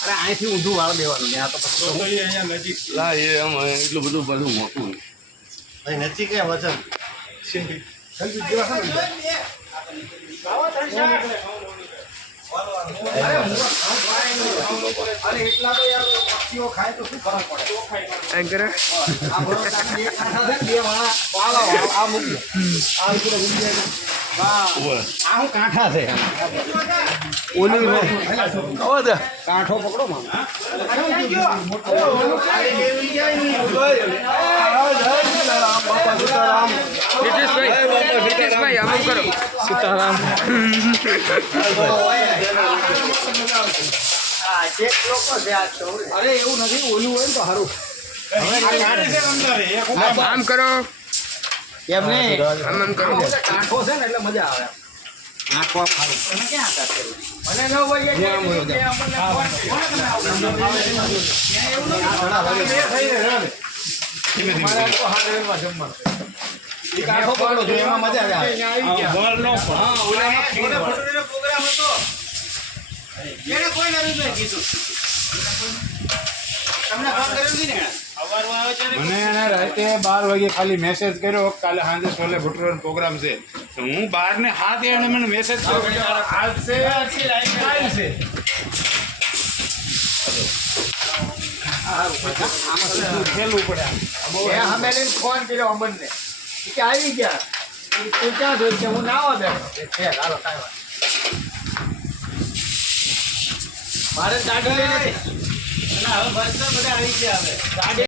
અરે અહીંથી ઊંધું વાળ દેવાનું ને આ તો પછી અહીંયા નજીક લા એ આમ એટલું બધું બધું મોટું અહીં નજીક એ વજન અરે એટલા તો યાર પક્ષીઓ ખાય તો શું ફરક પડે આ બરોબર બે કાંઠા છે ને બે વાળા વાળા આ મૂકી આ ઉપર ઊંધી જાય વાહ આ હું કાંઠા છે ઓલી કાંઠો પકડો માં હિતેશભાઈ આમ કરો સીતારામ અરે એવું નથી ઓલું હોય ને તો સારું આમ કરો એમ નહીં આમ કરો કાંઠો છે ને એટલે મજા આવે આંખો આમ સારું તમે ક્યાં કાટ કર્યું મને ન હોય કાંઠો પકડો જો એમાં મજા આવે બરનો પ્રોગ્રામ હતો એને કોઈ નરેન્દ્રભાઈ કીધું તમને ફોન કર્યો ને મને એના રાતે 12 વાગે ખાલી મેસેજ કર્યો કાલે સાંજે છોલે ભટુરાનો પ્રોગ્રામ છે તો હું 12 ને 7 એને મને મેસેજ કર્યો કે આજ છે આખી લાઈન આવી છે ખેલવું પડે ફોન કર્યો અમનને કે આવી ગયા તું ક્યાં જોઈ કે હું નાવા બેઠો છે હાલો કાંઈ વાત મારે ગાડી લઈને હવે બધા આવી ગયા હવે ગાડી